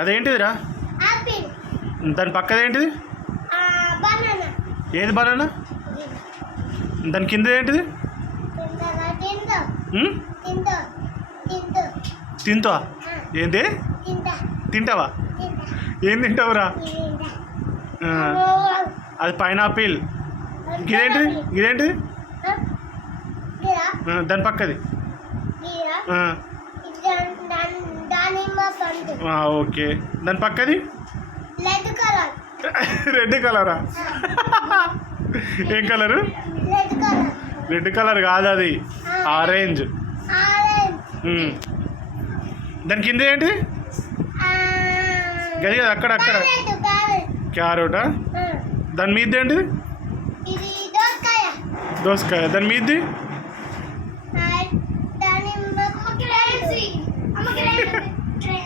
అదేంటిదిరా? Apple. దాని పక్కది ఏంటిది? Banana. ఏది బనానా? దాని కింద ఏంటిది? తింటా. ఉమ్? తింటా. తింటా. తింటావా? ఏంటి? తింటా. తింటావా? తింటా. ఏం తింటావురా? తింటా. అది పైనాపిల్. ఇదేంటిది? ఇదేంటిది? దాని పక్కది. ఆ, దానిమ్మ పండు. ఓకే. దాని పక్కది రెడ్ కలర్. రెడ్ కలరా? ఏం colour? Red colour. Red colour కాదు, అది ఆరెంజ్. ఆరెంజ్. దాని కింద ఏంటి? గది కదా, అక్కడ క్యారెటా? దాని మీద ఏంటిది? ఇది దోసకాయ. దోసకాయ. దాని మీది